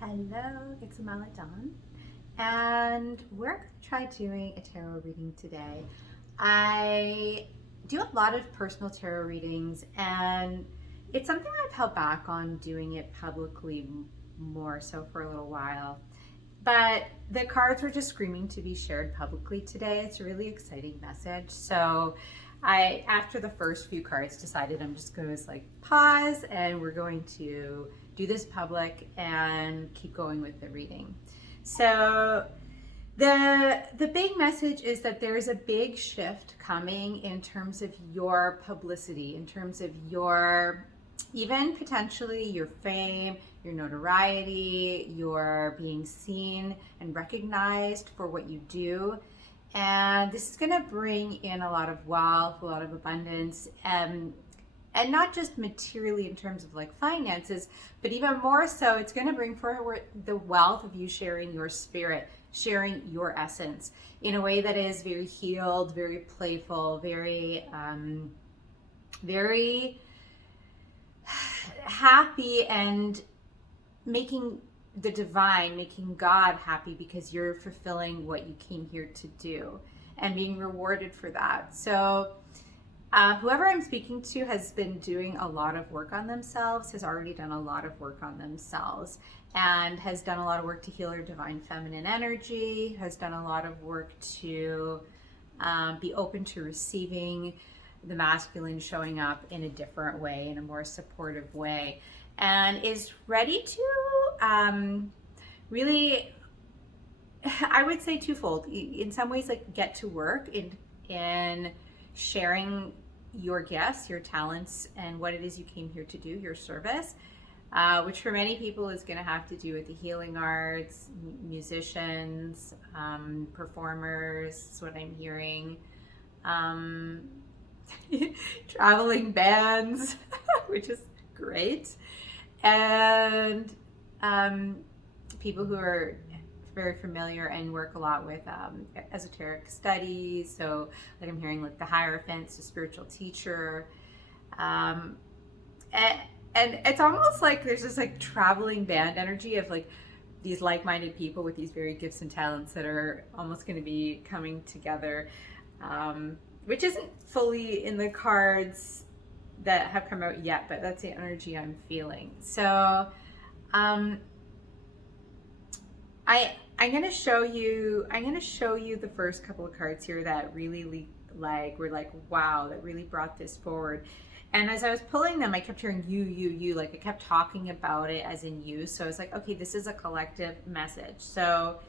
Hello, it's Amala Dawn, and we're going to try doing a tarot reading today. I do a lot of personal tarot readings, and it's something I've held back on doing it publicly more so for a little while. But the cards were just screaming to be shared publicly today. It's a really exciting message. So after the first few cards, decided I'm just going to pause and we're going to do this public and keep going with the reading. So the big message is that there is a big shift coming in terms of your publicity, in terms of your, even potentially your fame, your notoriety, your being seen and recognized for what you do. And this is going to bring in a lot of wealth, a lot of abundance, and not just materially in terms of finances, but even more so, it's going to bring forward the wealth of you sharing your spirit, sharing your essence in a way that is very healed, very playful, very happy, and making the divine, making God happy because you're fulfilling what you came here to do and being rewarded for that. So whoever I'm speaking to has been doing a lot of work on themselves, has already done a lot of work on themselves, and has done a lot of work to heal their divine feminine energy, has done a lot of work to be open to receiving the masculine showing up in a different way, in a more supportive way, and is ready to really, I would say twofold. In some ways, get to work in sharing your gifts, your talents, and what it is you came here to do, your service, which for many people is going to have to do with the healing arts, musicians, performers, is what I'm hearing, traveling bands, which is great, and people who are very familiar and work a lot with esoteric studies. So I'm hearing the Hierophant, a spiritual teacher, and it's almost like there's this traveling band energy of these like-minded people with these very gifts and talents that are almost going to be coming together, which isn't fully in the cards that have come out yet, but that's the energy I'm feeling. So I'm going to show you the first couple of cards here that really were wow, that really brought this forward. And as I was pulling them, I kept hearing you, I kept talking about it as in you. So I was okay, this is a collective message. So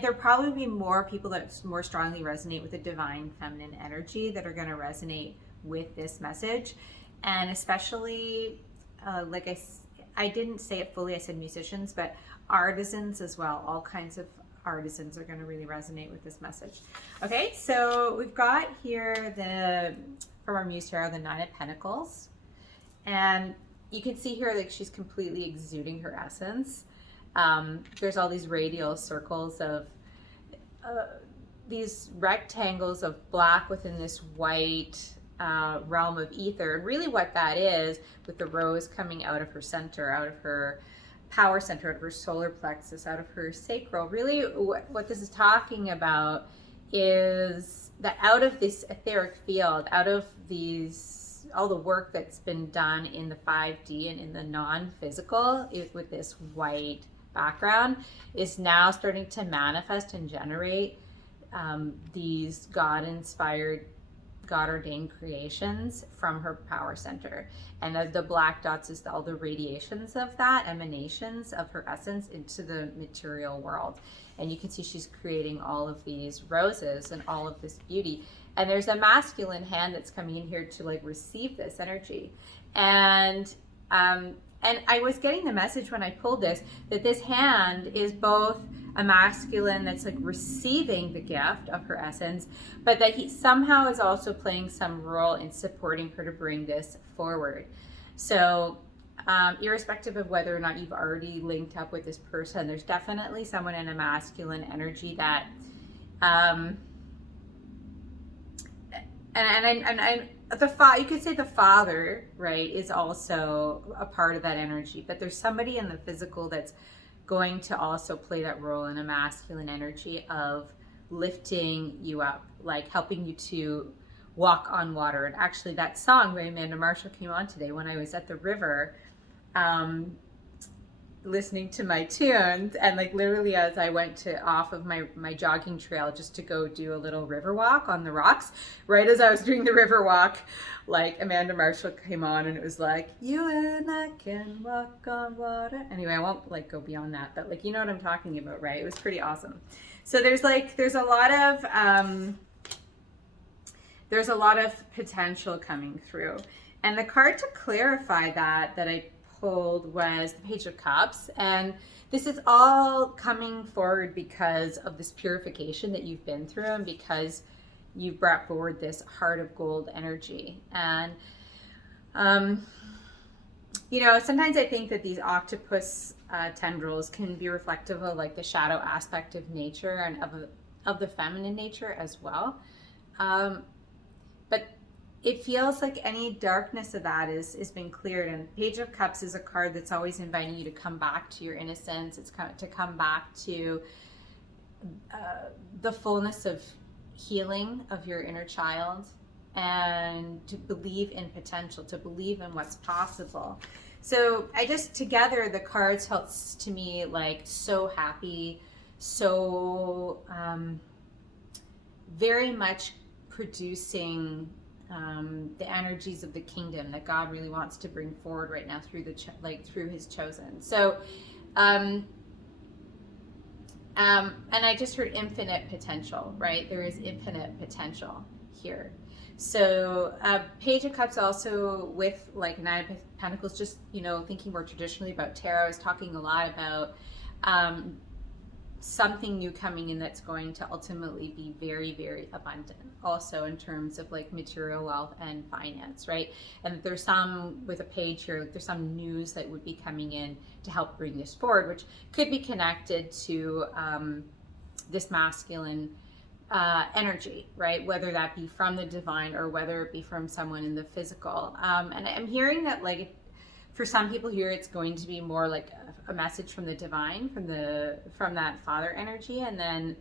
there'll probably be more people that more strongly resonate with the divine feminine energy that are going to resonate with this message. And especially, I didn't say it fully, I said musicians, but artisans as well. All kinds of artisans are going to really resonate with this message. Okay, so we've got here from our Muse Tarot, the Nine of Pentacles. And you can see here she's completely exuding her essence. There's all these radial circles of these rectangles of black within this white realm of ether. And really what that is, with the rose coming out of her center, out of her power center, out of her solar plexus, out of her sacral, really what this is talking about is that out of this etheric field, out of all the work that's been done in the 5D and in the non-physical with this white background, is now starting to manifest and generate these God-inspired, God-ordained creations from her power center. And the black dots is all the radiations of that, emanations of her essence into the material world. And you can see she's creating all of these roses and all of this beauty. And there's a masculine hand that's coming in here to receive this energy. And I was getting the message when I pulled this, that this hand is both a masculine that's receiving the gift of her essence, but that he somehow is also playing some role in supporting her to bring this forward. So irrespective of whether or not you've already linked up with this person, there's definitely someone in a masculine energy that you could say the father, right, is also a part of that energy, but there's somebody in the physical that's going to also play that role in a masculine energy of lifting you up, like helping you to walk on water. And actually that song by Amanda Marshall came on today when I was at the river, listening to my tunes, and like literally as I went off of my jogging trail just to go do a little river walk on the rocks, right as I was doing the river walk, like Amanda Marshall came on and it was like, you and I can walk on water. Anyway, I won't like go beyond that, but like, you know what I'm talking about, right? It was pretty awesome. So there's a lot of potential coming through. And the card to clarify that I pulled was the Page of Cups, and this is all coming forward because of this purification that you've been through, and because you've brought forward this Heart of Gold energy. And you know, sometimes I think that these octopus tendrils can be reflective of like the shadow aspect of nature and of the feminine nature as well, but it feels like any darkness of that is being cleared. And Page of Cups is a card that's always inviting you to come back to your innocence. It's to come back to the fullness of healing of your inner child, and to believe in potential, to believe in what's possible. So together the cards felt to me like so happy, so very much producing the energies of the kingdom that God really wants to bring forward right now through through his chosen. So, and I just heard infinite potential, right? There is infinite potential here. So Page of Cups also with like Nine of Pentacles, just, you know, thinking more traditionally about tarot, is talking a lot about something new coming in that's going to ultimately be very, very abundant, also in terms of like material wealth and finance, right? And there's some, with a page here, there's some news that would be coming in to help bring this forward, which could be connected to this masculine energy, right? Whether that be from the divine or whether it be from someone in the physical. And I'm hearing that like for some people here, it's going to be more like a message from the divine, from that father energy, and then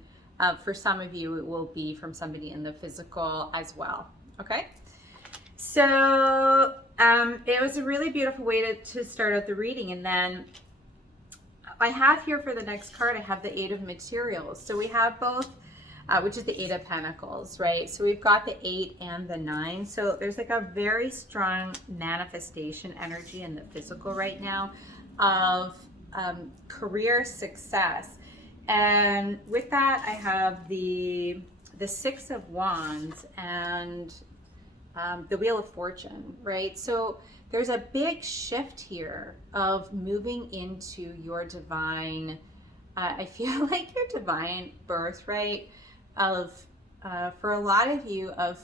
for some of you, it will be from somebody in the physical as well. Okay, so it was a really beautiful way to start out the reading. And then I have here for the next card, I have the Eight of Materials. So we have both, which is the Eight of Pentacles, right? So we've got the 8 and the 9. So there's like a very strong manifestation energy in the physical right now of career success. And with that, I have the 6 of Wands and the Wheel of Fortune, right? So there's a big shift here of moving into your divine, I feel like your divine birthright of, for a lot of you, of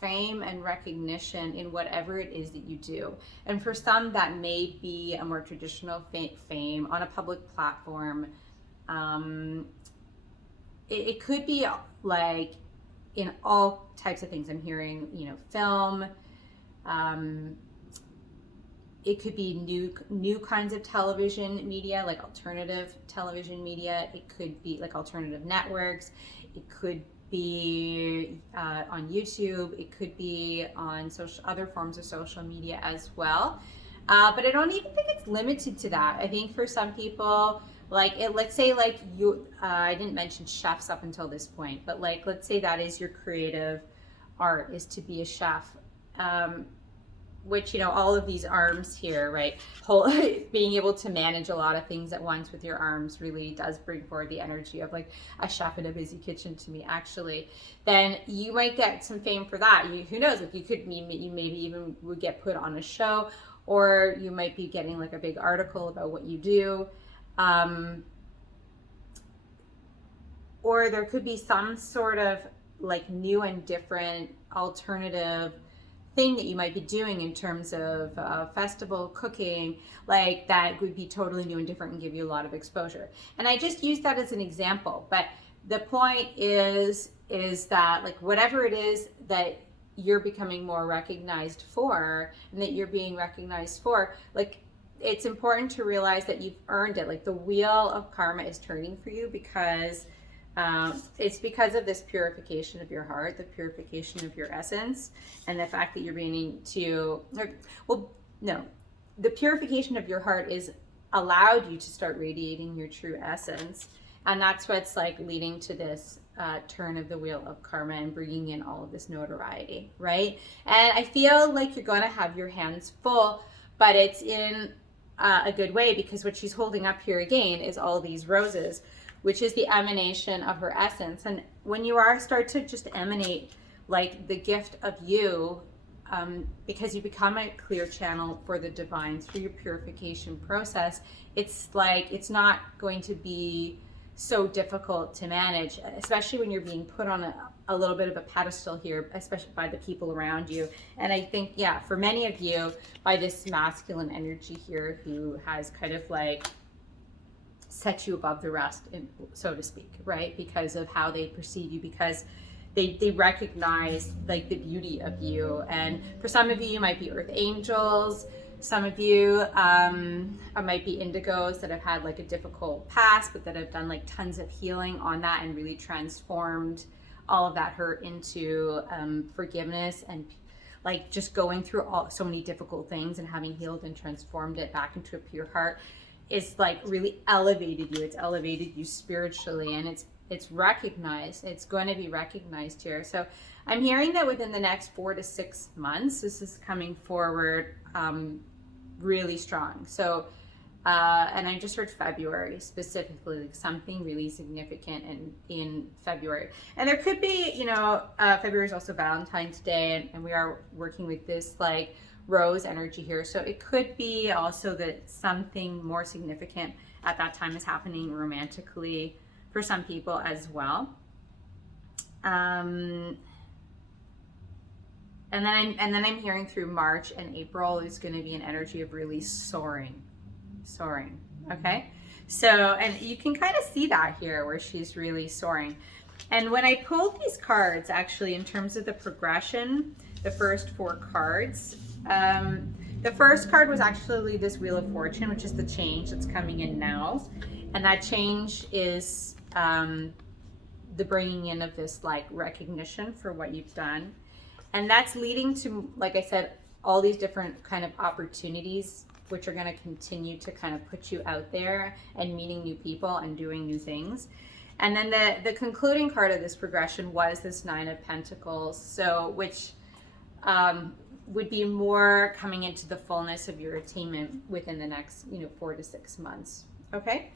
fame and recognition in whatever it is that you do. And for some, that may be a more traditional fame on a public platform. It could be like in all types of things. I'm hearing, you know, film. It could be new kinds of television media, like alternative television media. It could be like alternative networks. It could be on YouTube. It could be on other forms of social media as well. But I don't even think it's limited to that. I think for some people, like let's say like you, I didn't mention chefs up until this point, but like let's say that is your creative art, is to be a chef. Which, you know, all of these arms here, right? Being able to manage a lot of things at once with your arms really does bring forward the energy of like a chef in a busy kitchen to me, actually. Then you might get some fame for that. Who knows? Like you maybe even would get put on a show, or you might be getting like a big article about what you do. Or there could be some sort of like new and different alternative thing that you might be doing in terms of festival cooking, like that would be totally new and different and give you a lot of exposure. And I just use that as an example, but the point is that like whatever it is that you're becoming more recognized for, and that you're being recognized for, like, it's important to realize that you've earned it. Like, the wheel of karma is turning for you because it's because of this purification of your heart, the purification of your essence, and the fact that you're beginning to, the purification of your heart is allowed you to start radiating your true essence. And that's what's like leading to this turn of the wheel of karma and bringing in all of this notoriety, right? And I feel like you're going to have your hands full, but it's in a good way, because what she's holding up here again is all these roses, which is the emanation of her essence. And when you start to just emanate like the gift of you, because you become a clear channel for the divine through your purification process, it's like, it's not going to be so difficult to manage, especially when you're being put on a little bit of a pedestal here, especially by the people around you. And I think, yeah, for many of you, by this masculine energy here who has kind of like set you above the rest, so to speak, right? Because of how they perceive you, because they recognize like the beauty of you. And for some of you, you might be earth angels. Some of you might be indigos that have had like a difficult past, but that have done like tons of healing on that and really transformed all of that hurt into forgiveness, and like just going through so many difficult things and having healed and transformed it back into a pure heart is like really elevated you. It's elevated you spiritually, and it's recognized. It's going to be recognized here. So I'm hearing that within the next 4 to 6 months, this is coming forward really strong. So, and I just heard February specifically, like something really significant in February. And there could be, February is also Valentine's Day, and we are working with this like rose energy here. So it could be also that something more significant at that time is happening romantically for some people as well. And then I'm hearing through March and April is going to be an energy of really soaring. Okay. So, and you can kind of see that here where she's really soaring. And when I pulled these cards, actually, in terms of the progression, the first 4 cards, the first card was actually this Wheel of Fortune, which is the change that's coming in now. And that change is the bringing in of this like recognition for what you've done. And that's leading to, like I said, all these different kind of opportunities, which are going to continue to kind of put you out there and meeting new people and doing new things. And then the concluding card of this progression was this 9 of Pentacles, so which would be more coming into the fullness of your attainment within the next 4 to 6 months. Okay,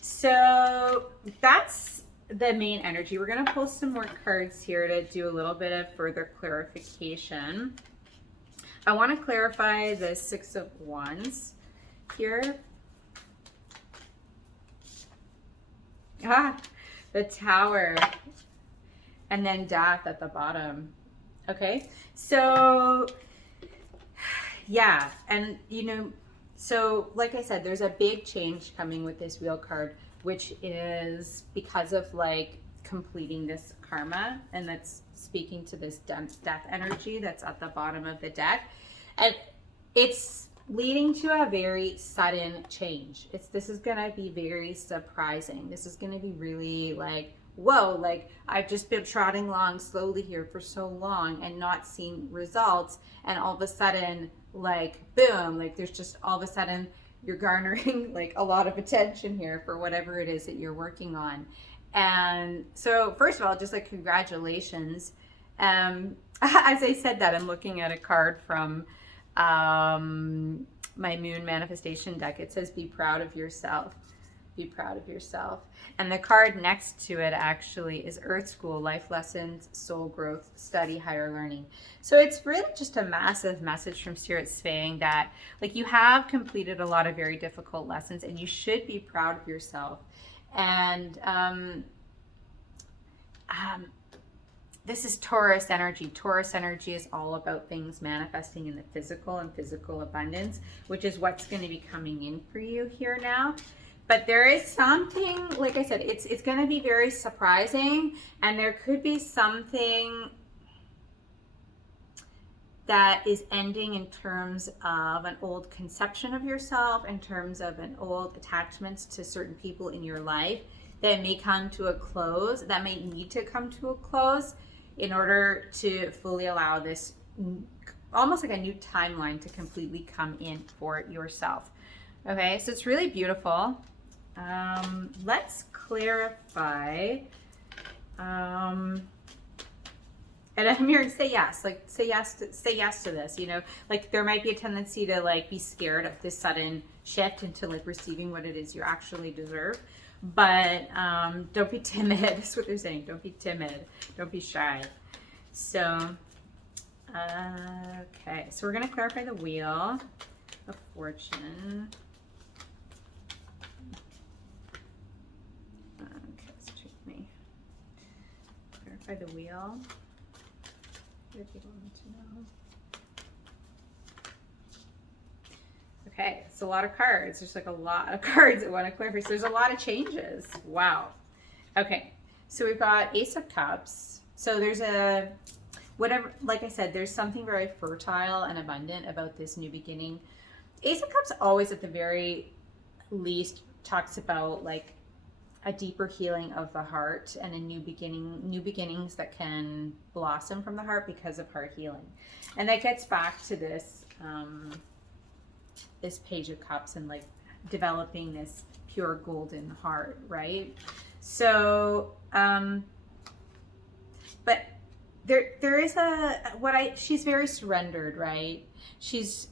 so that's the main energy. We're going to pull some more cards here to do a little bit of further clarification. I want to clarify the 6 of Wands here. The Tower, and then Death at the bottom. Okay, so yeah, and so like I said, there's a big change coming with this wheel card, which is because of like completing this karma, and that's speaking to this death energy that's at the bottom of the deck, and it's leading to a very sudden change. This is gonna be very surprising. This is gonna be really like, whoa, like I've just been trotting along slowly here for so long and not seeing results, and all of a sudden, like boom, like there's just all of a sudden you're garnering like a lot of attention here for whatever it is that you're working on. And so first of all, just like congratulations. As I said that, I'm looking at a card from my Moon Manifestation deck. It says, be proud of yourself. Be proud of yourself. And the card next to it actually is Earth School, Life Lessons, Soul Growth, Study, Higher Learning. So it's really just a massive message from Spirit saying that like you have completed a lot of very difficult lessons, and you should be proud of yourself. And this is Taurus energy. Taurus energy is all about things manifesting in the physical and physical abundance, which is what's going to be coming in for you here now. But there is something, like I said, it's going to be very surprising, and there could be something that is ending in terms of an old conception of yourself, in terms of an old attachments to certain people in your life that may come to a close, that may need to come to a close in order to fully allow this, almost like a new timeline to completely come in for yourself. Okay, so it's really beautiful. Let's clarify. And I'm hearing say yes, like say yes to this, you know, like there might be a tendency to like be scared of this sudden shift into like receiving what it is you actually deserve. But don't be timid. That's what they're saying. Don't be timid. Don't be shy. So, okay. So we're going to clarify the Wheel of Fortune. Okay, let's check me. Clarify the Wheel. What do people want to know? Okay, it's a lot of cards. There's like a lot of cards that want to clarify. So there's a lot of changes. Wow. Okay, so we've got Ace of Cups. So there's a, whatever, like I said, there's something very fertile and abundant about this new beginning. Ace of Cups always at the very least talks about like a deeper healing of the heart and a new beginnings that can blossom from the heart because of heart healing. And that gets back to this, this Page of Cups and like developing this pure golden heart, right? So, but there is she's very surrendered, right? She's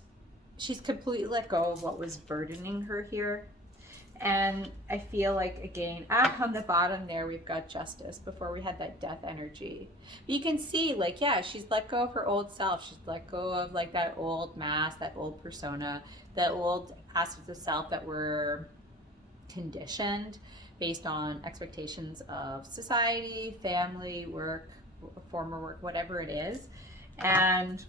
completely let go of what was burdening her here. And I feel like, again, on the bottom there, we've got Justice before we had that death energy. But you can see, like, yeah, she's let go of her old self. She's let go of, like, that old mask, that old persona, that old aspects of self that were conditioned based on expectations of society, family, work, former work, whatever it is. And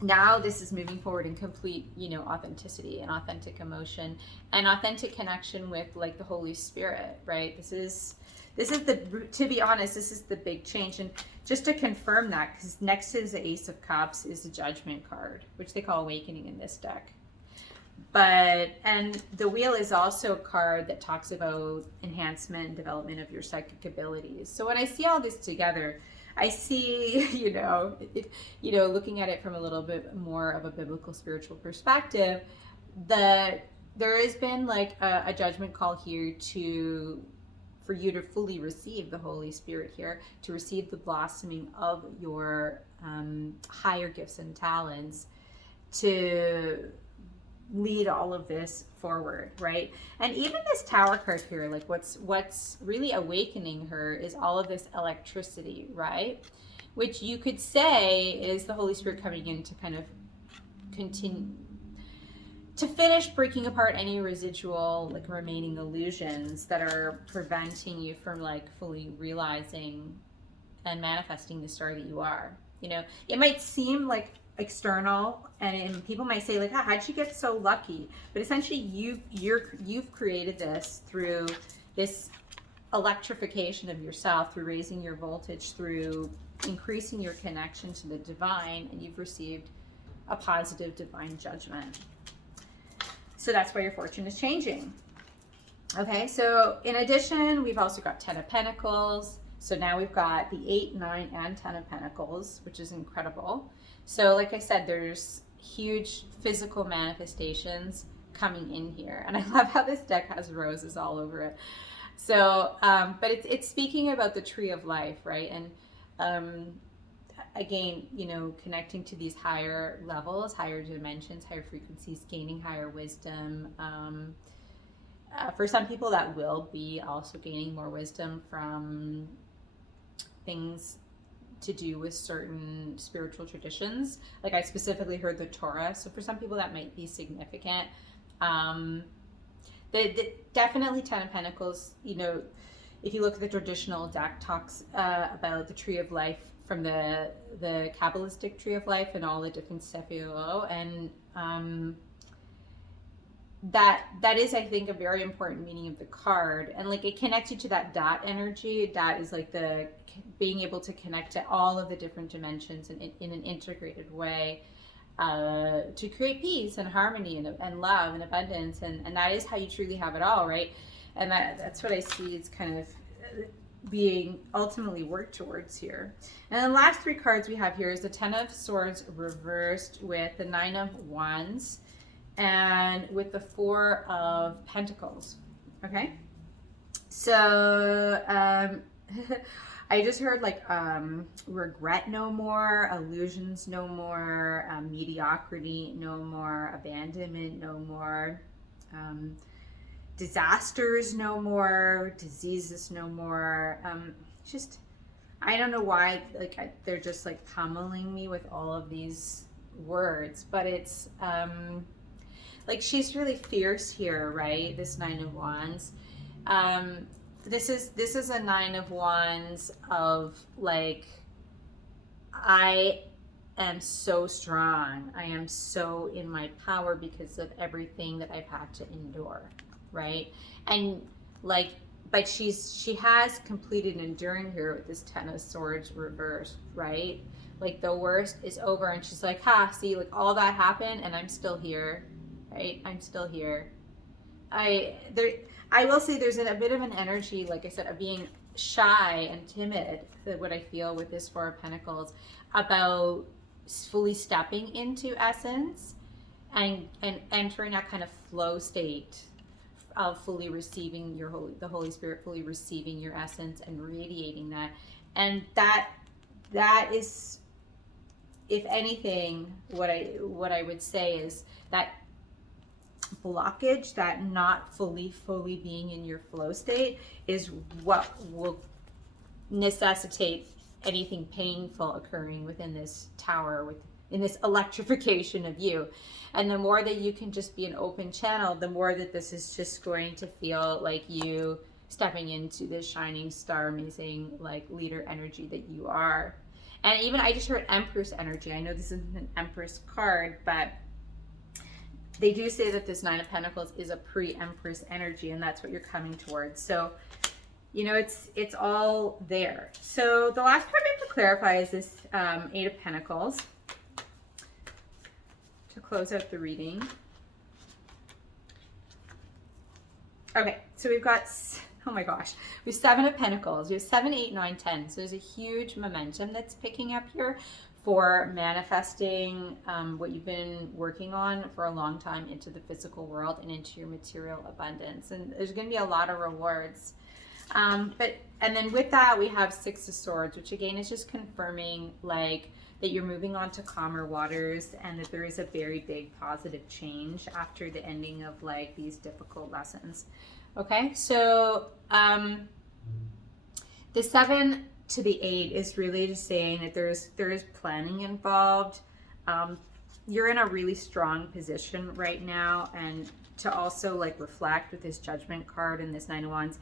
now this is moving forward in complete, you know, authenticity and authentic emotion and authentic connection with like the Holy Spirit, right? This is the, to be honest, this is the big change. And just to confirm that, because next to the Ace of Cups is the Judgment card, which they call Awakening in this deck. But, and the Wheel is also a card that talks about enhancement and development of your psychic abilities. So when I see all this together, I see, looking at it from a little bit more of a biblical spiritual perspective, that there has been like a judgment call here for you to fully receive the Holy Spirit here, to receive the blossoming of your higher gifts and talents, to lead all of this forward, right? And even this Tower card here, like what's really awakening her is all of this electricity, right? Which you could say is the Holy Spirit coming in to kind of continue to finish breaking apart any residual, like remaining illusions that are preventing you from like fully realizing and manifesting the star that you are. You know, it might seem like external, and people might say like, how'd you get so lucky? But essentially you've created this through this electrification of yourself, through raising your voltage, through increasing your connection to the divine, and you've received a positive divine judgment. So that's why your fortune is changing. Okay, so in addition, we've also got 10 of Pentacles. So now we've got the 8, 9, and 10 of Pentacles, which is incredible. So like I said, there's huge physical manifestations coming in here. And I love how this deck has roses all over it. So, but it's speaking about the tree of life, right? And again, you know, connecting to these higher levels, higher dimensions, higher frequencies, gaining higher wisdom. For some people, that will be also gaining more wisdom from things to do with certain spiritual traditions. Like I specifically heard the Torah. So for some people that might be significant. Definitely 10 of Pentacles, you know, if you look at the traditional deck, talks about the tree of life from the Kabbalistic tree of life and all the different Sephirot. And that is, I think, a very important meaning of the card. And like it connects you to that dot energy. That is like the being able to connect to all of the different dimensions in an integrated way, to create peace and harmony and love and abundance. And that is how you truly have it all, right? And that's what I see is kind of being ultimately worked towards here. And the last three cards we have here is the Ten of Swords reversed with the Nine of Wands and with the Four of Pentacles. Okay, so I just heard like regret no more, illusions no more, mediocrity no more, abandonment no more, disasters no more, diseases no more. Just, I don't know why, like they're just like pummeling me with all of these words, but it's like she's really fierce here, right? This Nine of Wands. This is a Nine of Wands of like, I am so strong. I am so in my power because of everything that I've had to endure, right? And like, but she has completed and enduring here with this Ten of Swords reversed, right? Like the worst is over, and she's like, ha, see, like all that happened and I'm still here, right? I'm still here. I will say there's a bit of an energy, like I said, of being shy and timid, what I feel with this Four of Pentacles, about fully stepping into essence and entering that kind of flow state of fully receiving the Holy Spirit, fully receiving your essence and radiating that. And that is, if anything, what I would say is that blockage, that not fully being in your flow state, is what will necessitate anything painful occurring within this tower, in this electrification of you. And the more that you can just be an open channel, the more that this is just going to feel like you stepping into this shining star, amazing like leader energy that you are. And even I just heard Empress energy. I know this isn't an Empress card, but they do say that this Nine of Pentacles is a pre-Empress energy, and that's what you're coming towards. So, you know, it's all there. So the last part I have to clarify is this Eight of Pentacles to close out the reading. Okay, so we've got, oh my gosh, we have Seven of Pentacles. We have 7, 8, 9, 10. So there's a huge momentum that's picking up here for manifesting what you've been working on for a long time into the physical world and into your material abundance. And there's going to be a lot of rewards. And then with that, we have Six of Swords, which again is just confirming like that you're moving on to calmer waters and that there is a very big positive change after the ending of like these difficult lessons. Okay, so the 7 to the 8 is really just saying that there is planning involved. You're in a really strong position right now, and to also like reflect with this Judgment card and this Nine of Wands,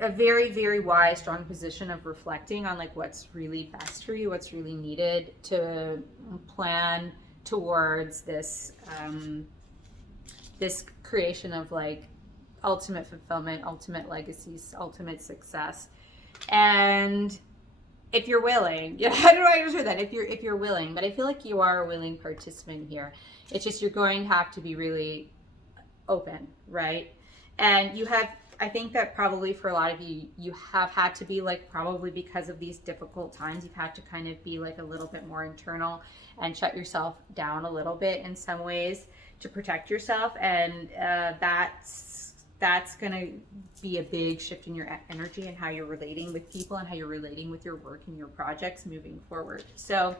a very, very wise, strong position of reflecting on like what's really best for you, what's really needed to plan towards this this creation of like ultimate fulfillment, ultimate legacies, ultimate success. And if you're willing, yeah, how do I understand that? If you're willing, but I feel like you are a willing participant here. It's just you're going to have to be really open, right? And you have, I think that probably for a lot of you, you have had to be like, probably because of these difficult times, you've had to kind of be like a little bit more internal and shut yourself down a little bit in some ways to protect yourself. And that's going to be a big shift in your energy and how you're relating with people and how you're relating with your work and your projects moving forward. So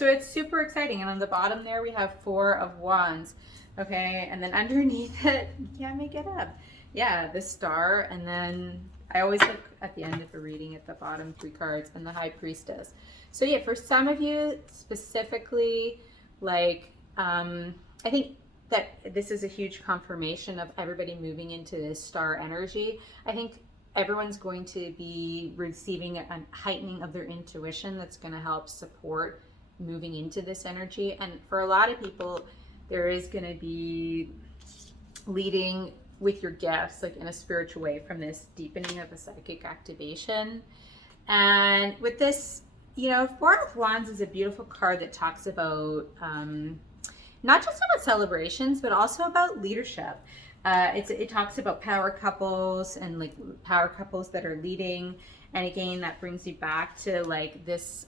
it's super exciting. And on the bottom there, we have Four of Wands. Okay, and then underneath it, you can't make it up. Yeah, the Star, and then I always look at the end of the reading at the bottom 3 cards, and the High Priestess. So yeah, for some of you specifically, like, I think that this is a huge confirmation of everybody moving into this Star energy. I think everyone's going to be receiving a heightening of their intuition that's going to help support moving into this energy. And for a lot of people, There is going to be leading with your gifts, like in a spiritual way, from this deepening of a psychic activation. And with this, you know, Four of Wands is a beautiful card that talks about not just about celebrations, but also about leadership. It talks about power couples and like power couples that are leading. And again, that brings you back to like this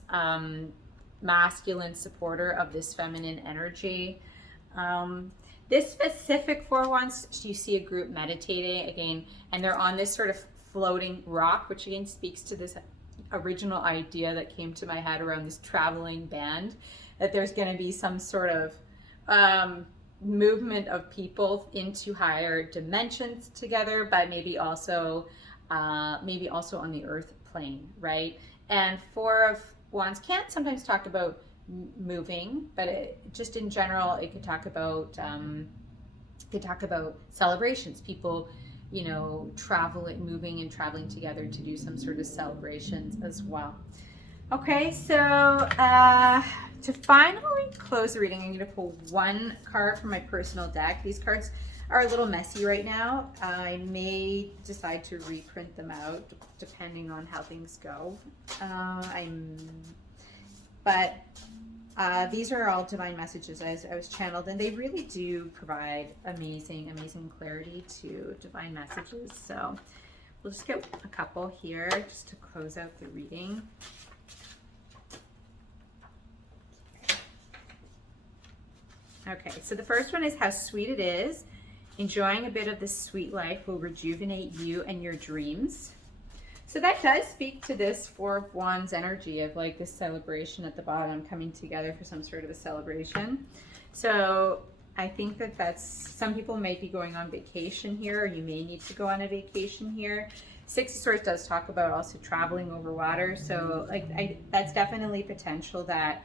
masculine supporter of this feminine energy. This specific Four of Wands, you see a group meditating again, and they're on this sort of floating rock, which again speaks to this original idea that came to my head around this traveling band, that there's going to be some sort of movement of people into higher dimensions together, but maybe also on the earth plane, right? And Four of Wands can sometimes talk about moving, but just in general, it could talk about celebrations, people, you know, moving and traveling together to do some sort of celebrations as well. Okay, so to finally close the reading, I'm going to pull one card from my personal deck. These cards are a little messy right now. I may decide to reprint them out depending on how things go. These are all divine messages as I was channeled, and they really do provide amazing clarity to divine messages. So we'll just get a couple here just to close out the reading. Okay, so the first one is how sweet it is. Enjoying a bit of this sweet life will rejuvenate you and your dreams. So that does speak to this Four of Wands energy of like this celebration at the bottom, coming together for some sort of a celebration. So I think that that's, some people might be going on vacation here, or you may need to go on a vacation here. Six of Swords does talk about also traveling over water. So like that's definitely potential that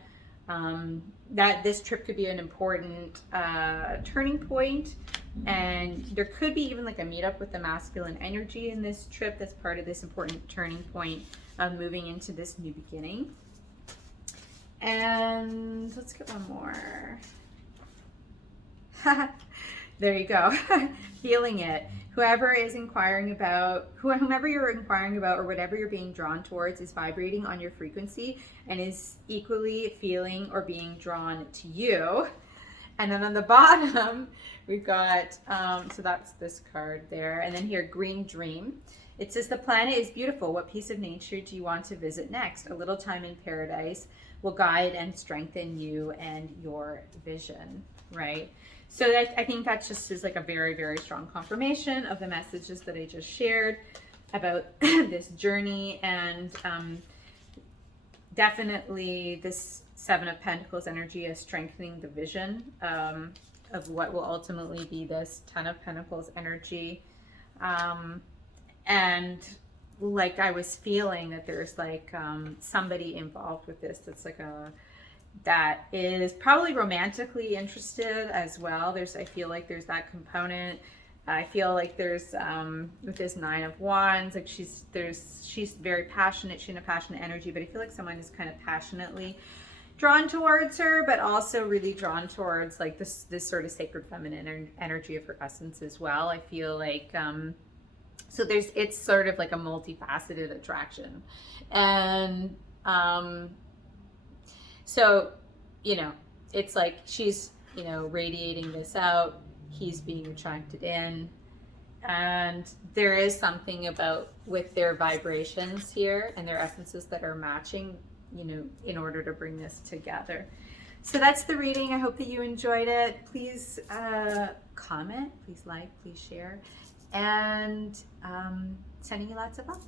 that this trip could be an important turning point, and there could be even like a meetup with the masculine energy in this trip that's part of this important turning point of moving into this new beginning. And let's get one more. There you go. Feeling it. Whomever you're inquiring about, or whatever you're being drawn towards is vibrating on your frequency and is equally feeling or being drawn to you. And then on the bottom, we've got, so that's this card there. And then here, Green Dream. It says, the planet is beautiful. What piece of nature do you want to visit next? A little time in paradise will guide and strengthen you and your vision, right? So I think that just is like a very strong confirmation of the messages that I just shared about this journey. And definitely this Seven of Pentacles energy is strengthening the vision of what will ultimately be this Ten of Pentacles energy. And like I was feeling that there's like somebody involved with this that is probably romantically interested as well. I feel like there's that component. I feel like there's with this Nine of Wands, like she's very passionate. She's in a passionate energy, but I feel like someone is kind of passionately drawn towards her, but also really drawn towards like this sort of sacred feminine energy of her essence as well. I feel like so it's sort of like a multifaceted attraction. And so, you know, it's like she's, you know, radiating this out, he's being attracted in, and there is something about with their vibrations here and their essences that are matching, you know, in order to bring this together. So that's the reading. I hope that you enjoyed it. Please comment, please like, please share, and sending you lots of love.